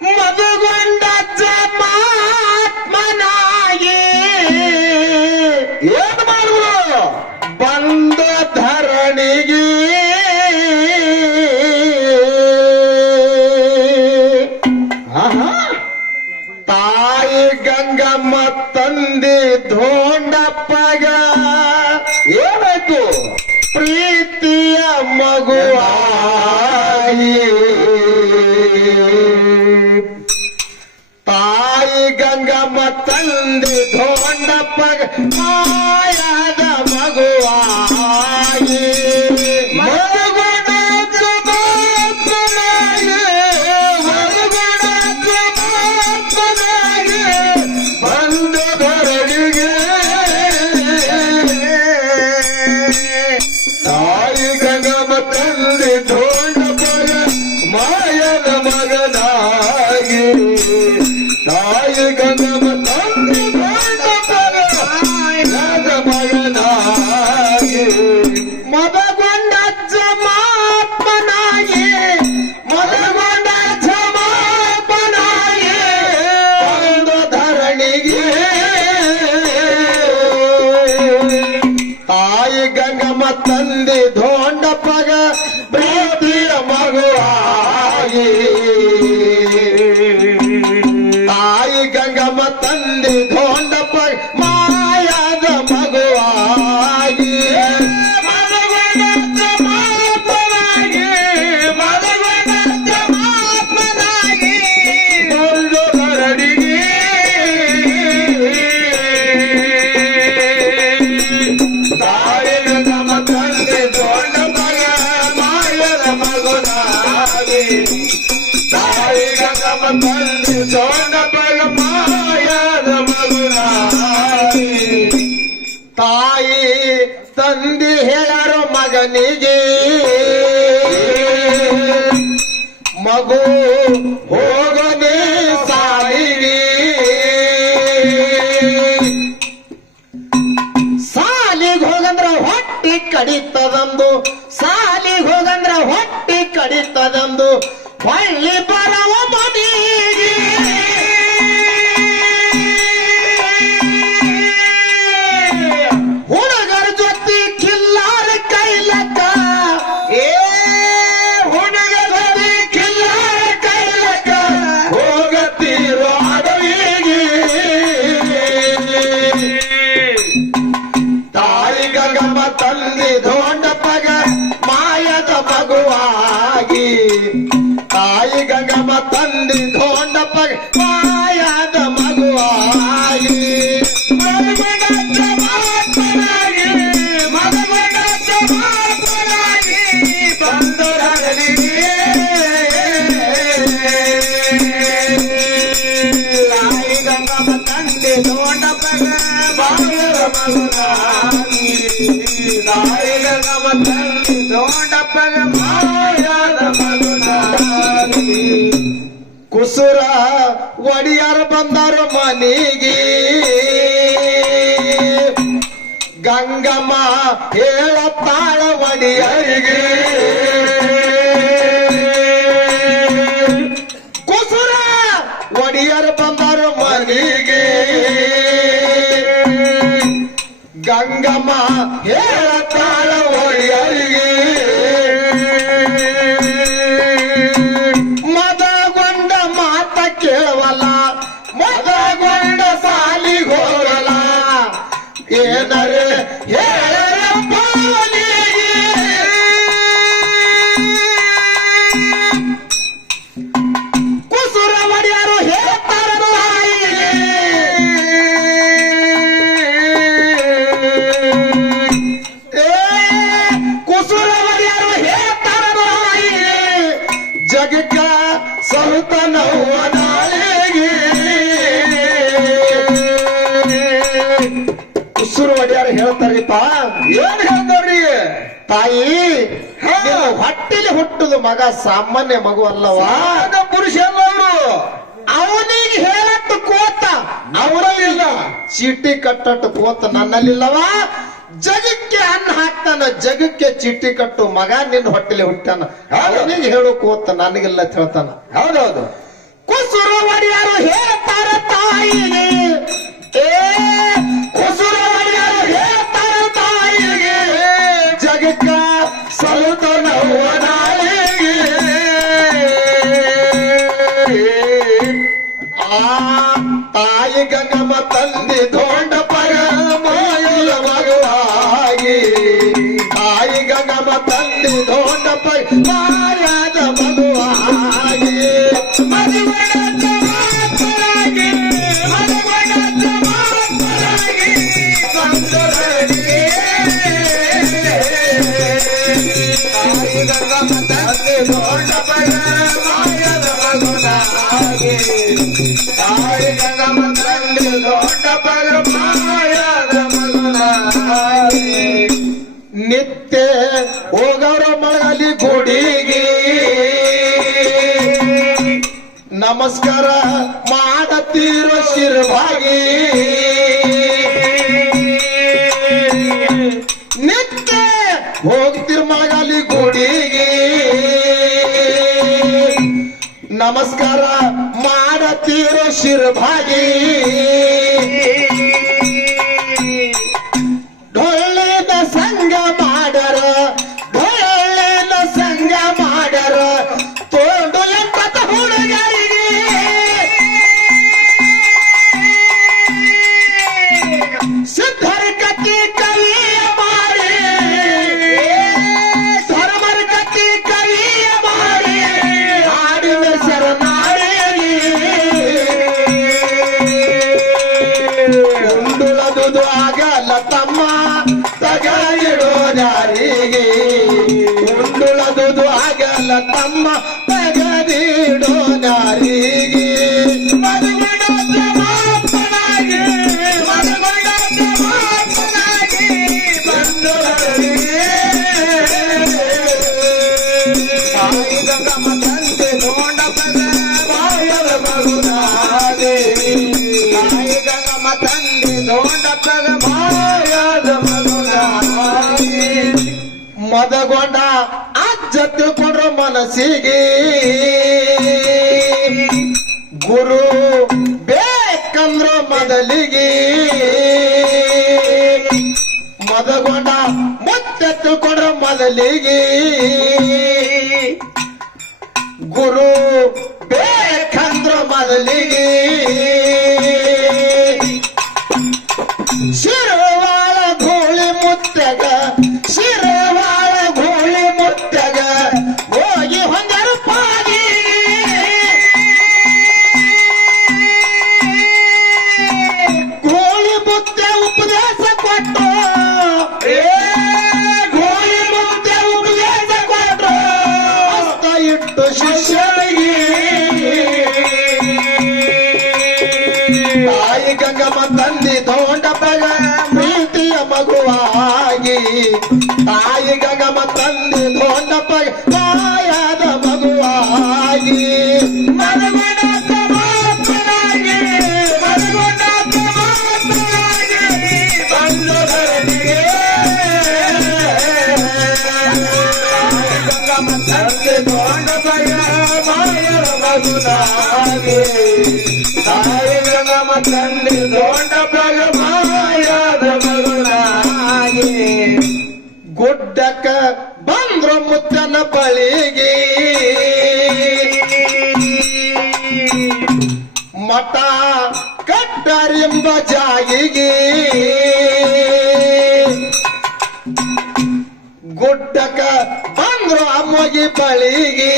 ಮಧುಗೊಂಡ ಜಮಾತ್ಮನಾಗಿ ಏನ್ ಮಾಡುವುದು ಬಂದ ಧರಣಿಗೆ ತಾಯಿ ಗಂಗಮ್ಮ ತಂದೆ ಧೋಂಡಪ್ಪಗ ಏನಾಯ್ತು ಪ್ರೀತಿಯ ಮಗುವಾಗಿ ತಾಯಿ ಗಂಗಮ್ಮ ತಂದೆ ಧೋಂಡಪ್ಪಗ ಮಾಯಾದ ಮಗುವಾಗಿ ತಾಯಿ ಗಂಗಮ್ಮ ತಂದೆ ಧೋಂಡಪ್ಪಗ ಮಾಯದ ಮಗನಾಗಿ ತಾಯಿ ಗಂಗಮ್ಮ ತಂದೆ ಧೋಂಡಪ್ಪಗ ಮಾಯದ ಮಗನಾಗಿ ಮದಗೊಂಡ ಜಮಾತ್ಮನಾಗಿ ಮದಗೊಂಡ ಜಮಾತ್ಮನಾಗಿ ಒಂದು ಧರಣಿಗೆ ತಾಯಿ ಗಂಗಮ್ಮ ತಂದೆ ಧೋಂಡಪ್ಪಗ ಪ್ರೀತಿಯ ಮಗುವಾಗಿ ತಾಯಿ ಗಂಗಮ್ಮ ತಂದೆ ಧೋಂಡಪ್ಪಗ ಮಾಯಾದ ಮಗುವಾಗಿ ಮದಗೊಂಡ ಜಮಾತ್ಮನಾಗಿ ಮದಗೊಂಡ ಜಮಾತ್ಮನಾಗಿ ಒಂದು ಧರಣಿಗೆ ತಾಯಿ ಗಂಗಮ್ಮ ತಂದೆ ಧೋಂಡಪ್ಪಗ ಮಾಯದ ಮಗುನಾಗಿ ತಾಯಿ ಗಂಗಮ್ಮ ತಂದೆ ಧೋಂಡಪ್ಪಗ ಮಾಯದ ಮಗುನಾಗಿ ತಾಯಿ ತಂದೆ ಹೇಳರು ಮಗನಿಗೆ ಮಗು ಹೋಗದೆ ಸಾಲಿಗೆ ಸಾಲಿಗೆ ಹೋಗಂದ್ರ ಹೊಟ್ಟಿ ಕಡಿತದಂದು ಸಾಲಿಗೆ ಹೋಗಂದ್ರ ಹೊಟ್ಟಿ ಕಡಿತದಂದು ಹೊಳ್ಳಿ ಬರವ ಮನೆಗೆ ಹುಡುಗರ ಜೊತೆ ಕಿಲ್ಲಾರ ಕೈಲಕ್ಕ ಹುಡುಗರ ಜೊತೆ ಕಿಲ್ಲಾರ ಕೈಲಕ್ಕ ಹೋಗತ್ತೀರೋ ಅಡವಿಗೆ ತಾಯಿ ಗಂಗಮ್ಮ ತಂದೆ ಧೋಂಡಪ್ಪಗ ಮಾಯದ ಮಗುವಾಗಿ ತಾಯಿ ಗಂಗಮ್ಮ ತಂದೆ ಧೋಂಡಪ್ಪಗ ಮಾಯದ ಮಗುವಾಗಿ ಮದಗೊಂಡ ಜಮಾತ್ಮನಾಗಿ ಮದಗೊಂಡ ಜಮಾತ್ಮನಾಗಿ ಬಂದ ಧರಣಿಗೆ ತಾಯಿ ಗಂಗಮ್ಮ ತಂದೆ ಧೋಂಡಪ್ಪಗ ಮಾಯದ ಮಗುವಾಗಿ ತಾಯಿ ಗಂಗಮ್ಮ ತಂದೆ ಧೋಂಡಪ್ಪಗ ಮಾಯದ ಮಗುನಾಗಿ ಕುಸುರ ಒಡಿಯಾರ ಬಂದರು ಮನೆಗೆ ಗಂಗಮ್ಮ ಹೇಳತ್ತಾಳ ಒಡಿಯರಿಗೆ ಕುಸುರ ಒಡಿಯರು ಬಂದರು ಮನೆಗೆ ಗಂಗಮ್ಮ ಹೇಳತ್ತಾಳ ಒಡಿಯರಿಗೆ ಮದಗೊಂಡ ಮಾತ ಕೇಳವಲ್ಲ ಮದಗೊಂಡ ಸಾಲಿಗೆ ಹೋಗಲ್ಲ ಏನರೆ ಹೇಳಪ್ಪ ಕುಸುರ ಒಡೆಯರು ಹೇಳ್ತಾರ ಕುಸುರ ಒಡೆಯರು ಹೇಳ್ತಾರ ಜಗಕ್ಕ ಸೌತ ನೋವ ನಾಳೆಗೆ ಕುಸುರು ಒಡೆಯರು ಹೇಳ್ತಾರಿಪ್ಪ ಏನ್ ಹೇಳ್ತಾರ್ರಿ ತಾಯಿ ನೀವು ಹೊಟ್ಟೆಲಿ ಹುಟ್ಟುದು ಮಗ ಸಾಮಾನ್ಯ ಮಗು ಅಲ್ಲವಾ ಪುರುಷ ಅಲ್ಲ ಅವರು ಅವನಿಗೆ ಹೇಳತ್ತು ಕೋತ ಅವರಲ್ಲಿ ಇಲ್ಲ ಚೀಟಿ ಕಟ್ಟಟ್ಟು ಕೂತ ನನ್ನಲ್ಲಿಲ್ಲವ ಜಗಕ್ಕೆ ಅನ್ನ ಹಾಕ್ತಾನ ಜಗಕ್ಕೆ ಚೀಟಿ ಕಟ್ಟು ಮಗ ನಿನ್ನ ಹೊಟ್ಟೆಲಿ ಹುಟ್ಟಾನ ಅವನಿಗೆ ಹೇಳು ಕೂತ ನನಗಿಲ್ಲ ಅಂತ ಹೇಳ್ತಾನ. ಹೌದೌದು. ಕುಸುರು ಒಡೆಯರು ಹೇಳ್ತಾರ ತಾಯಿಗೆ, ಕುಸುರು ಒಡೆಯರು ಹೇಳ್ತಾರ ತಾಯಿಗೆ, ಜಗಕ್ಕ ಸಲುತ ನೋವ ನಾಯಿಗೆ. ಆ ತಾಯಿ ಗಂಗಮ್ಮ ತಂದೆ ದೊಡ್ಡ ಪರ ಮಾಯಲ ಮಗುವಾಗಿ, ತಾಯಿ ಗಂಗಮ್ಮ ತಂದೆ ದೊಡ್ಡ ಪರ ಮಾಯದ ಮಗುವಾಗಿ. ಮದುವೆಯಾದ ಮಾತನಾಗಿ, ಮದುವೆಯಾದ ಮಾತನಾಗಿ ಬಂದೊಡನೆ. ತಾಯಿ ಗಂಗಮ್ಮ ತಂದೆ ದೊಡ್ಡ ಪರ ಮಾಯದ ಮಗುವಾಗಿ, ತಾಯಿ ಗಂಗಮ್ಮ ತಂದೆ ದೊಡ್ಡ ಪರ ಮಾಯದ ಮಗುವಾಗಿ. ನಿತ್ಯ ಹೋಗರ ಮಳಲಿ ಗುಡಿಗೆ ನಮಸ್ಕಾರ ಮಾಡತೀರ ಶಿರವಾಗಿ. ನಿತ್ಯ ಹೋಗ್ತಿರ್ ಮಳಲಿ ಗುಡಿಗೆ ನಮಸ್ಕಾರ ಮಾಡತೀರ ಶಿರವಾಗಿ. ಢೊಳ್ಳಿನ ಸಂಘ ಮಾಡರ, ಢೊಳ್ಳಿನ ಸಂಘ ಮಾಡರ ತೋಡು ಎಂಬತ್ತ ಹುಡುಗರಿಗೆ. ಸಿದ್ಧರ ಕತ್ತಿ ಕವಿಯ ಮಾಡಿ, ಧರ್ಮರ ಕತ್ತಿ ಕವಿಯ ಮಾಡಿ ಹಾಡಿನ ಶರಣಾಡಿ. ಉಂಡುಳದುದು ಆಗಲ್ಲ ತಮ್ಮ ತಗಲಿಡೋ ಜಾರಿಗೆ, ಉಂಡುಳದುದು ಆಗಲ್ಲ ತಮ್ಮ ತಗಲಿಡೋ ಜಾರಿಗೆ. ಮದುವೆಯಾದ ಮಾತನಾಗಿ, ಮದುವೆಯಾದ ಮಾತನಾಗಿ ಬಂದೊಡನೆ. ತಾಯಿ ಗಂಗಮ್ಮ ತಂದೆ ದೊಡ್ಡ ಪದ ಮಾಯದ ಮಗುನಾಗೆ, ತಾಯಿ ಗಂಗಮ್ಮ ತಂದೆ ದೊಡ್ಡ ಪದ ಮಾಯದ ಮಗುನಾಗೆ. ಮದಗೊಂಡ ಅಜ್ಜ ತಿಳ್ಕೊಂಡ್ರ ಮನಸ್ಸಿಗೆ ಗುರು ಬೇಕಂದ್ರ ಮೊದಲಿಗೆ. ಮದಗೊಂಡ ಮುತ್ತೆ ತಿಳ್ಕೊಂಡ್ರ ಮೊದಲಿಗೆ ಗುರು ಬೇಕಂದ್ರ ಮೊದಲಿಗೆ. ಶಿರವಾಳ ಗೋಳಿ ಮುತ್ತೆಗ, ಶಿರವಾಳ ಗೋಳಿ ಮುತ್ತೆಗ ಹೋಗಿ ಹೊಂದರು ಪಾದಿ. ಗೋಳಿ ಮುತ್ತೆ ಉಪದೇಶ ಕೊಟ್ಟು, ಗೋಳಿ ಮುತ್ತೆ ಉಪದೇಶ ಕೊಟ್ಟು ಹಸ್ತ ಇಟ್ಟು ಶಿಷ್ಯನಿಗೆ. ತಾಯಿ ಗಂಗಮ್ಮ ತಂದೆ ದೊಡ್ಡ ಪಗ ಪ್ರೀತಿಯ ಮಗುವಾಗಿ, ತಾಯಿ ಗಂಗಮ್ಮ ತಂದೆ ದೊಡ್ಡ ಪಗ ಮಾಯದ ಮಗುವಾಗಿ. ಮದುವೆಯಾದ ಮಾತನಾಗಿ, ಮದುವೆಯಾದ ಮಾತನಾಗಿ ಬಂದೊಡನೆ. ತಾಯಿ ಗಂಗಮ್ಮ ತಂದೆ ದೊಡ್ಡ ಪಗ ಮಾಯದ ಮಗುವಾಗಿ, ತಾಯಿ ಗಂಗಮ್ಮ ತಂದೆ ದೊಡ್ಡ ಪಗ ಮಾಯದ ಮಗುನಾಗಿ. ಗುಡ್ಡಕ್ಕ ಬಂದ್ರು ಮುತ್ತನ ಬಳಿಗೆ, ಮಠ ಕಟ್ಟರೆಂಬ ಜಾಗಿಗೆ. ಗುಡ್ಡಕ್ಕ ಬಂದ್ರು ಅಮ್ಮಗೆ ಬಳಿಗೆ,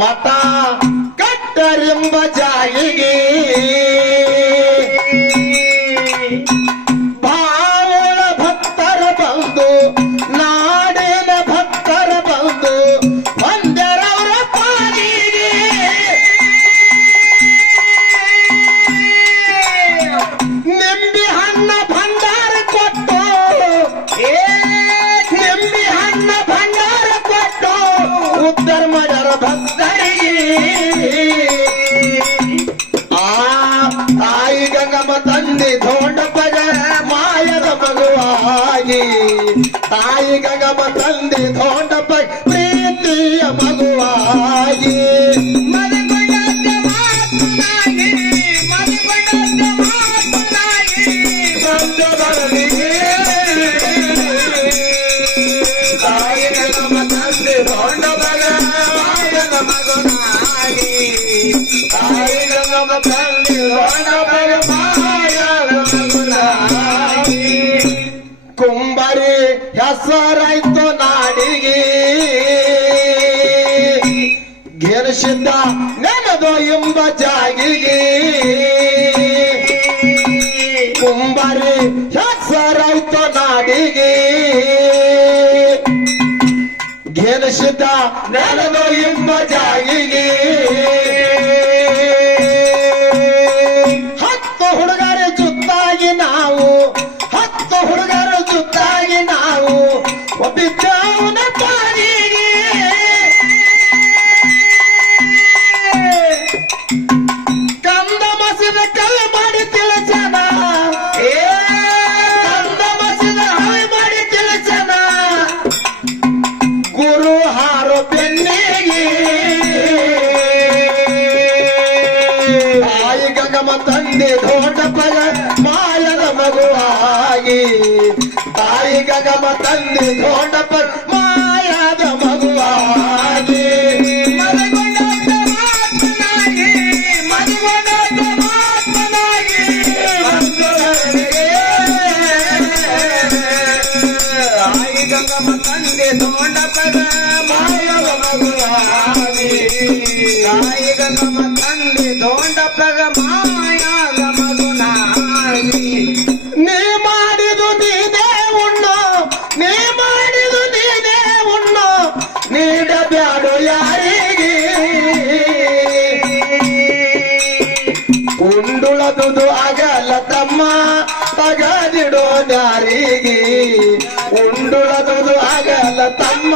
ಮಠ ಕಟ್ಟರೆಂಬ ಜಾಗಿಗೆ. ಬಾವುಳ ಭಕ್ತರ ಬಂದು, ನಾಡಿನ ಭಕ್ತರ ಬಂದು ಒಂದರವರ ಪಾಲಿಗೆ. ನಿಂಬಿ ಹಣ್ಣ ಭಂಡಾರ ಕೊಟ್ಟು, ನಿಂಬಿ ಹಣ್ಣ ಭಂಡಾರ ಕೊಟ್ಟು ಉತ್ತರ ಮಜರ ಭಕ್ತರಿಗೆ. ತಂದಿ ಧೋಂಡಪ್ಪಗ ಮಾಯದ ಮಗುವಾಗಿ ತಾಯಿ ಗಗಮ ತಂದಿ ಧೋಂಡಪ್ಪ ಪ್ರೀತಿಯ ಮಗುವಾಗಿ ತಾಯಿ ಗಗಮ ತಂದಿ ಧೋಂಡಪ್ಪಗ ಮಾಯದ ಮಗುವಾಗಿ ತಾಯಿ ಗಗಮ ತಂದಿ ಧೋಂಡಪ್ಪಗ ಮಾಯದ ಮಗುವಾಗಿ ಕುಂಬರಿ ಹೆಸರಾಯ್ತು ನಾಡಿಗೆ ಗೆನಿಸಿದ್ದ ನೆನದು ಎಂಬ ಜಾಗಿಗೆ ಕುಂಬರಿ ಹೆಸರಾಯ್ತು ನಾಡಿಗೆ ಗೆನಿಸಿದ್ದ ನೆನದು ಎಂಬ ಜಾಗಿಗೆ ಹತ್ತು ಹುಡುಗರ ಜೊತ್ತಾಗಿ ನಾವು ಹತ್ತು ಹುಡುಗರ ಜೊತ್ತಾಗಿ ನಾವು ಒಬ್ಬಿದ್ದವನ ಪಾಲಿಗೆ ಕಂದ ಮಸಿದ ಕವಿ ಮಾಡಿ ತಿಳಿಸನ ಕಂದ ಮಸಿದ ಕವಿ ಮಾಡಿ ತಿಳಿಸನ ಗುರು ಹಾರೋ ಬೆನ್ನಿಗೆ ತಾಯಿ ಗಗಮ ತಂದೆ ಧೋಂಡಪ್ಪಗ ಮಾಯದ ಮಗುವಾಗಿ ತಾಯಿ ಗಗಮ ತಂದೆ ಧೋಂಡಪ್ಪ ಮಾಯದ ಮಗುವಾಗಿ ತಾಯಿ ಗಗಮ ತಂದೆ ಧೋಂಡಪ್ಪಗ ಮಾಯದ ಮಗುವಾಗಿ ತಾಯಿ ಗಗಮ ತಂದೆ ಧೋಂಡಪ್ಪಗ ಮಾಯದ ಮಗುನಾಗಿ ನೀ ಮಾಡಿದು ನೀನೇ ಉಣ್ಣು ನೀ ಮಾಡಿದು ನೀನೇ ಉಣ್ಣು ನೀಡಬ್ಯಾಡು ಯಾರಿಗೆ ಉಂಡುಳದುದು ಆಗಲ್ಲ ತಮ್ಮ ತಗದಿಡೋ ಯಾರಿಗೆ ಉಂಡುಳದುದು ಆಗಲ್ಲ ತಮ್ಮ